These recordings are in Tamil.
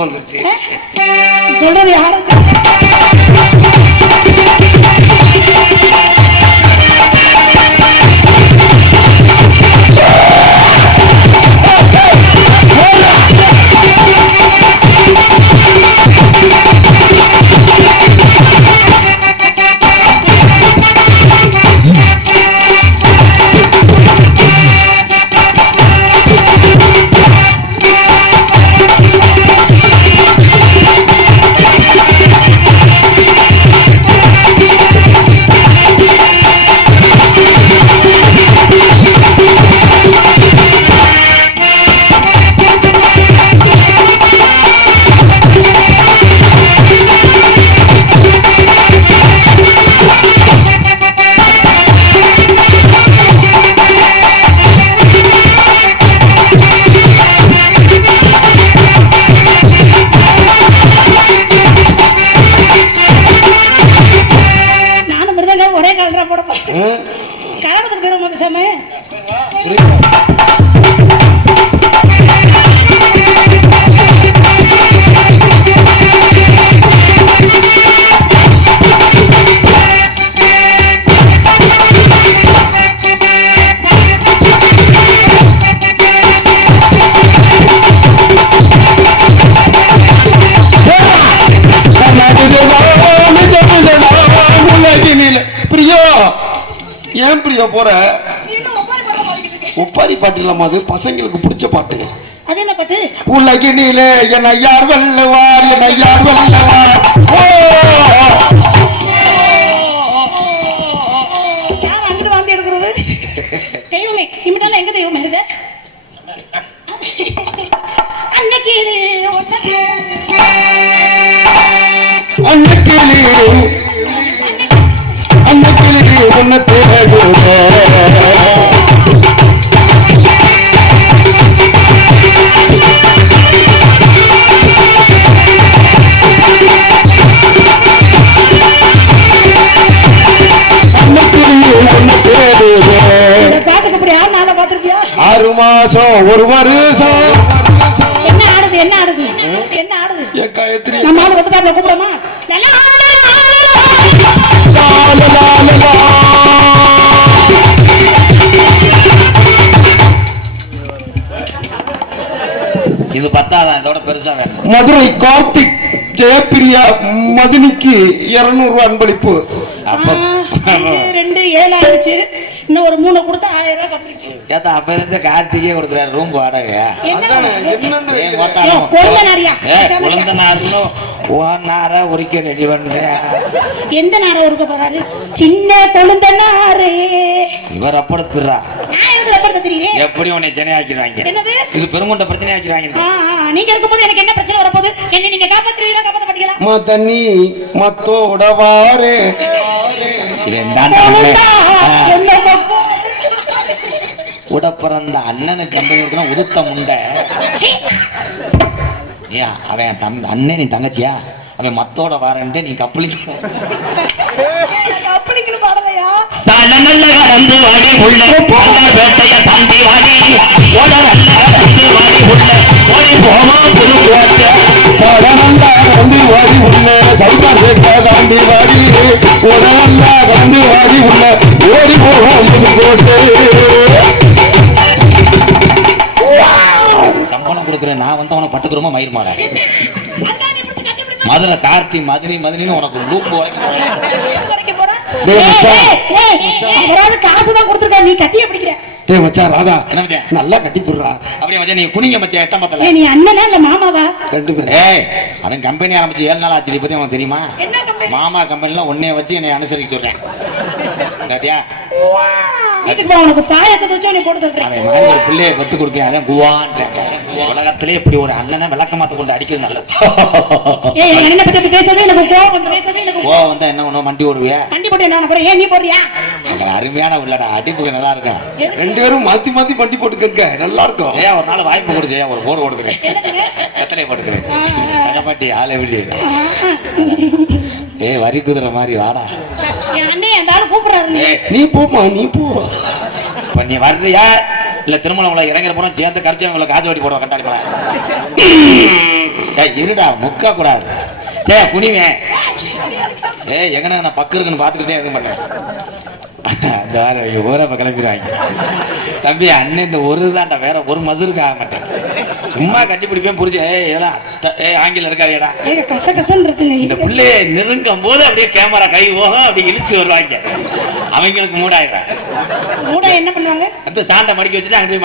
வந்துருச்சு சொல்றது யாரும் ஏன் பிரியா போற ஒப்பாரி பாட்டு இல்லாம அது பசங்களுக்கு பிடிச்ச பாட்டு. அது என்ன பாட்டு? உலகினிலே என யார் வல்லவார் என யார் வல்லவார்! யார் அங்கிட்டு வாந்தி எடுக்கிறது? தெய்வமே இமிட்டால எங்க தெய்வமே இருக்கு? அன்னைக்கு நாள பாத்திருக்கியா ஆறு மாசம் ஒரு வருஷம். என்ன ஆடுது என்ன ஆடுது? என்ன ஆடுது? என் காயத்ரி. நம்ம ஆளு வந்து கூப்பிடமா இது பத்தாதான் இதோட பெருசா வேணும். மதுரை கார்த்திக் ஜெயப்பிரியா மதினிக்கு இருநூறு ரூபாய் அன்பளிப்பு. ரெண்டு ஏழு ஆயிடுச்சு இன்னும் ஒரு மூணு கொடுத்தா ஆயிரம் ரூபாய் கம்ப்ளீட் ஏத்தா அப்ப இருந்து கார்த்திகே கொடுக்குறாரு ரூம் வாடகை. கொழுந்தனாருன்னு உன் நாரை உரிக்க ரெடி பண்றேன். எந்த நாரம் இருக்க போறாரு? சின்ன கொழுந்தனாரே இவர் அப்படுத்துறா தெரியுறேன் எப்படி உன்னை சென்னை ஆக்கிடுவாங்க என்னது? இது பெருங்கொண்ட பிரச்சனை ஆக்கிடுவாங்க நீங்க இருக்கும்போது எனக்கு என்ன பிரச்சனை வரப்போகுது? என்ன நீங்க காப்பாத்துறீங்களா காப்பாத்த மாட்டீங்களா மதனி மத்தோட வாரே? கூட பிறந்த அண்ணனு கம்பெனி உதுத்த முண்டை. ஏன் அவன் தம் அண்ணன் நீ தங்கச்சியா? அவன் மத்தோட வாரன்ட்டு நீ கப்பலி கடந்து வாடி உள்ள நல்ல வேட்டைய தாண்டி வாடி ஓட நல்ல கடந்து வாடி உள்ள ஓடி போமா கண்டு வாடி உள்ள சைதா சேத்தா தாண்டி வாடி உள்ள ஓடி கோட்டை சம்பளம் கொடுக்குறேன் நான் வந்து அவனை பட்டுக்கிறோமா மயிர் பிடிச்சு மதுரை கார்த்தி மதுரை மதுரைன்னு உனக்கு லூப் வரைக்கும் போறேன். வரைக்கும் போற? டேய், ஏய், மச்சான். ஏய், ஏய், அவராவது காசு தான் கொடுத்துருக்காரு நீ கட்டிய பிடிக்கிற? டேய் மச்சான் ராதா? நல்லா கட்டி போடுறா. அப்படியே மச்சான் நீ குனிங்க மச்சான் எட்ட மத்தல நீ அண்ணனா இல்ல மாமாவா? ரெண்டு பேரும். ஏய் அவன் கம்பெனி ஆரம்பிச்சு ஏழு நாள் ஆச்சு உனக்கு தெரியுமா? என்ன கம்பெனி மாமா கம்பெனில உன்னைய வச்சு என்னை அனுசரிக்க சொல்றேன். உனக்கு பாயாசத்தை வச்சு நீ போட்டு ஒரு பிள்ளைய பத்து கொடுப்பேன் அதான் குவான்றேன் உலகத்திலே இப்படி ஒரு அண்ணனை விளக்க மாத்த கொண்டு அடிக்கிறது நல்லது. ஏய் பத்தி பேசுறது எனக்கு கோவம் வந்து பேசுறது எனக்கு ஓ வந்தா என்ன பண்ணுவோம் வண்டி ஓடுவியா? வண்டி போட்டு என்ன போற? ஏன் நீ போறியா அருமையான உள்ளடா. அடிப்புக்கு நல்லா இருக்கும் ரெண்டு பேரும் மாத்தி மாத்தி வண்டி போட்டுக்கங்க நல்லா இருக்கும். ஏன் ஒரு நாள் வாய்ப்பு கொடு செய்ய ஒரு போர்டு ஓடுக்கிறேன் கத்தலை போட்டுக்கிறேன். தங்கப்பாட்டி ஆளை விடு. ஏய் வரி குதிரை மாதிரி வாடா. நீ. போமா நீ போ. இப்ப நீ வர்றியா? இல்ல திருமணம் இறங்குற போறோம் சேர்ந்து கரைச்சவங்களை காசு வட்டி போடுவோம் கட்டாளி இருடா முக்கா கூடாது. சே குனிவேன் ஏய் எங்கன நான் பக்கம் இருக்குன்னு பார்த்துக்கிட்டே இருக்க மாட்டேன். அந்த வேற இங்க ஊரை இப்ப கிளம்பிடுவாங்க. தம்பி அண்ணன் இந்த ஒரு தான்டா வேற ஒரு மதுருக்கு ஆக மாட்டேன் சும்மா கட்டி பிடிப்பேன் ஏய் இதெல்லாம் ஏய் ஆங்கில இருக்காங்கடா கச கசன்னு இருக்குங்க. இந்த புள்ளைய நெருங்கும் போது அப்படியே கேமரா கை போகும் அப்படி இழுச்சு வருவாங்க. அவங்களுக்கு மூடாயிரம் கூட என்ன பண்ணுவாங்க? அந்த சாண்டை மடிக்க வச்சுட்டு அங்க போய்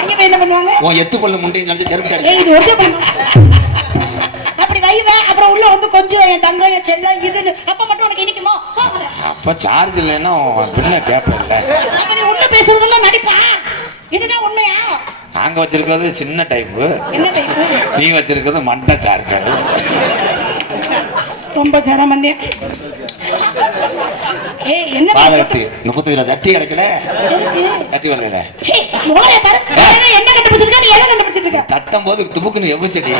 அங்க போய் என்ன பண்ணுவாங்க? உன் எத்து கொள்ள முண்டைன்னு சொல்லி செருப்பு வந்து கொஞ்சம் என் தங்கம் என் செல்லம் இதுன்னு அப்ப மட்டும் உனக்கு இனிக்குமோ? அப்ப சார்ஜ் இல்லைன்னா பின்ன கேப்ப இல்ல. அப்ப நீ உள்ள பேசுறதெல்லாம் நடிப்பா? இதுதான் உண்மையா? நாங்க வச்சிருக்கிறது சின்ன டைப்பு நீ வச்சிருக்கிறது மண்டை சார்ஜ் ரொம்ப சிரமந்தேன் ஏய் என்ன முப்பத்தி ரூபா சட்டி கிடைக்கல? கத்தி வரல என்ன கண்டுபிடிச்சிருக்க? நீ எதை தட்டும் போது துபுக்குன்னு எவ்வளவு சரி.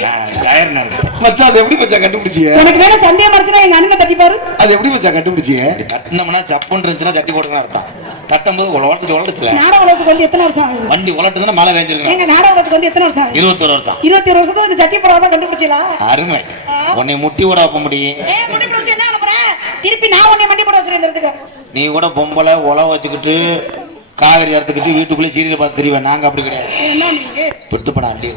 டயர் நினைச்சேன் மச்சான் அது எப்படி மச்சான் கண்டுபிடிச்சிய? உனக்கு வேற சந்தேகம் மறைச்சுனா எங்க அண்ணன் தட்டி பாரு. அது எப்படி மச்சான் கண்டுபிடிச்சிய? தட்டினோம்னா சப்புன்னு இருந்துச்சுன்னா சட்டி போட்டுன்னு அர்த்தம். தட்டும் போது உலகத்துக்கு உலகச்சுல நாடக உலகத்துக்கு வந்து எத்தனை வருஷம் ஆகுது? வண்டி உலட்டுதுன்னா மழை பெஞ்சிருக்கணும் எங்க நாடக உலகத்துக்கு வந்து எத்தனை வருஷம் ஆகுது? இருபத்தொரு வருஷம். இருபத்தி ஒரு வருஷத்துக்கு இந்த சட்டி போடாதான் கண்டுபிடிச்சலாம் அருமை. உன்னை முட்டி விட வைக்க முடியும். ஏ என்ன போற திருப்பி நான் உன்னை மண்டி போட இடத்துக்கு. நீ கூட பொம்பளை உழ வச்சுக்கிட்டு காகரி அறுத்துக்கிட்டு வீட்டுக்குள்ளே சீரியல் பார்த்து தெரிவேன். நாங்க அப்படி கிடையாது. படம் அண்டி.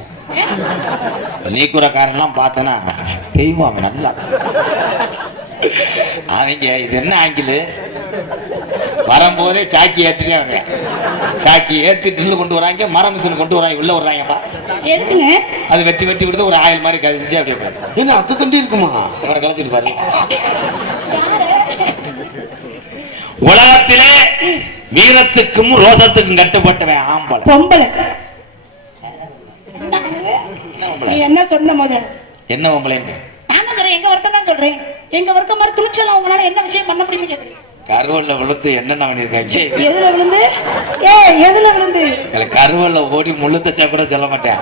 நீக்குறக்காரெல்லாம் பார்த்தனா தெய்வம் அவன் நல்லா அவங்க இது என்ன ஆங்கிலு? வரும்போதே சாக்கி ஏத்திட்டே அவங்க சாக்கி ஏத்தி ட்ரில் கொண்டு வராங்க மர மிஷின் கொண்டு வராங்க உள்ள வர்றாங்கப்பா. எதுக்குங்க? அது வெட்டி வெட்டி விடுது ஒரு ஆயில் மாதிரி கழிச்சு அப்படியே பாரு என்ன அத்தை தண்டி இருக்குமா? அவனை கழிச்சிட்டு பாரு உலகத்திலே வீரத்துக்கும் ரோசத்துக்கும் கட்டுப்பட்டவன் ஆம்பளை. பொம்பளை. நீ என்ன சொன்ன முத? என்ன பொம்பளைங்க நான் சொல்றேன். எங்க வர்க்கம் தான் சொல்றேன். எங்க வர்க்கம் மாதிரி துணிச்சலாம் உங்களால என்ன விஷயம் பண்ண முடியும்னு கேக்குறேன் கருவல்ல விழுத்து என்னென்ன பண்ணியிருக்காங்க? எதுல விழுந்து? ஏ எதுல விழுந்து? இதுல கருவல்ல ஓடி முள்ளு தச்சா கூட சொல்ல மாட்டேன்.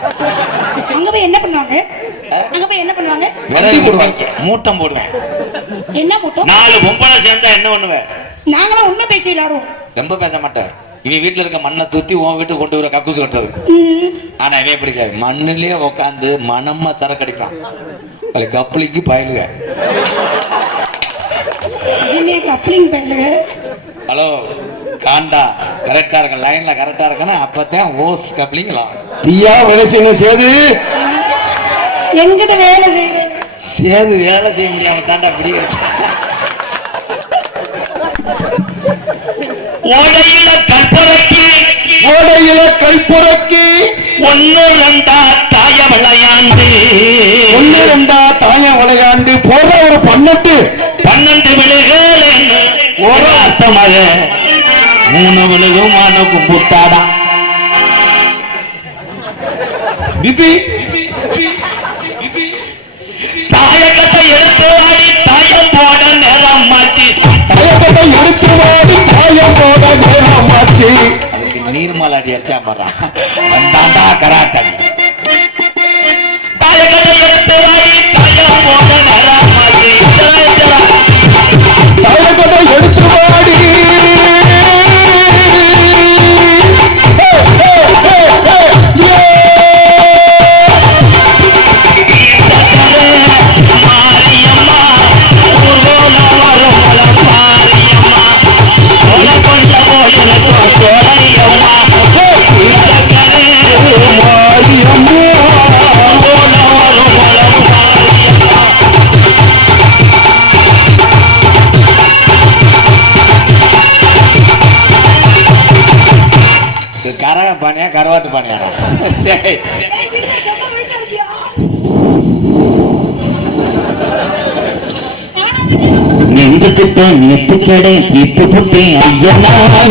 அங்க போய் என்ன பண்ணுவாங்க? அங்க போய் என்ன பண்ணுவாங்க? விறகு போடுவாங்க. மூட்டம் போடுவேன். என்ன கூட்டம் நாலு பொம்பளை சேர்ந்தா என்ன பண்ணுவேன்? நாங்களாம் உண்மை பேசி விளையாடுவோம் ரொம்ப பேச மாட்டேன் இவன் வீட்டுல இருக்க மண்ணை தூத்தி உன் வீட்டுக்கு கொண்டு வர கக்கூசு கட்டுறது. ஆனா இவன் எப்படி மண்ணிலே உட்காந்து மனமா சரக்கு அடிப்பான். அது கப்பலிக்கு பயலுக. கப்ளிங் ஹலோ காண்டா கரெக்டா இருக்க லைன்ல கரெக்டா இருக்கனா அப்பதான் ஓஸ் கப்ளிங்கலாம் தீயா வேலை செய்யணும் சேது. எங்கிட்ட வேலை செய்யுது சேது வேலை செய்ய முடியாம தாண்டா பிடி ஓடையில கற்பனைக்கு ஓடையில கைப்புறக்கி ஒன்னு ரெண்டா தாய விளையாண்டு. ஒண்ணு ரெண்டா தாய விளையாண்டு போற ஒரு பன்னெண்டு. பன்னெண்டு விழுகள் ஒரு அர்த்தமாக. மூணு விழுகும் மனுக்கும் புத்தாடா விதி. தாயகத்தை எடுத்து ஆடி தாயம் போட நேரம் மாற்றி. தயக்கத்தை எடுத்து வாடி. தாயம் போத நேரமாச்சு அதுக்கு நீர்மலாடி அடிச்சா மாறான் வந்தாண்டா கராட்டடி தாயகத்தை எடுத்து கரக பானியா? கரவாட்டு நீத்து கடை ஐயனாரே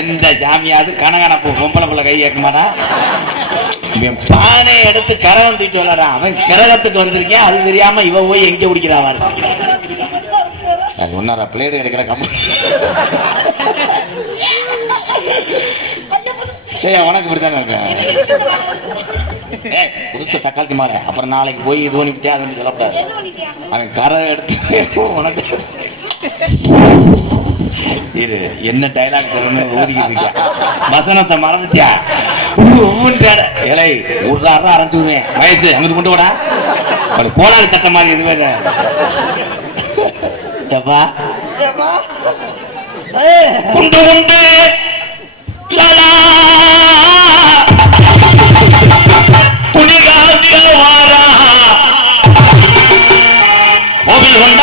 எந்த சாமியாவது கனகனப்பு பொம்பளை பிள்ளை கை கேட்குமாடா இவன் பானை எடுத்து கரகம் தூக்கிட்டு விளாடான் அவன் கிரகத்துக்கு வந்திருக்கேன் அது தெரியாம இவ போய் எங்க குடிக்கிறான் அது ஒன்னாரா பிளேடு கிடைக்கிற கம்ம. சரி உனக்கு இப்படித்தானே இருக்கேன் ஏய் கொடுத்த சக்காலத்தி மாற அப்புறம் நாளைக்கு போய் இது பண்ணிவிட்டே அது சொல்லக்கூடாது. அவன் கரை எடுத்து உனக்கு இரு என்ன டைலாக் சொல்லணும் ஊதிக்கிட்டு இருக்கியா வசனத்தை மறந்துட்டியா? இலை ஒரு அரை அரைஞ்சுருவேன் வயசு அங்கிட்டு கொண்டு போடா. அவனுக்கு போனாரு தட்ட மாதிரி இது জবা জবা কুন্ডু কুন্ডে লালা புலிகாதிய வாரா கோவில் வந்த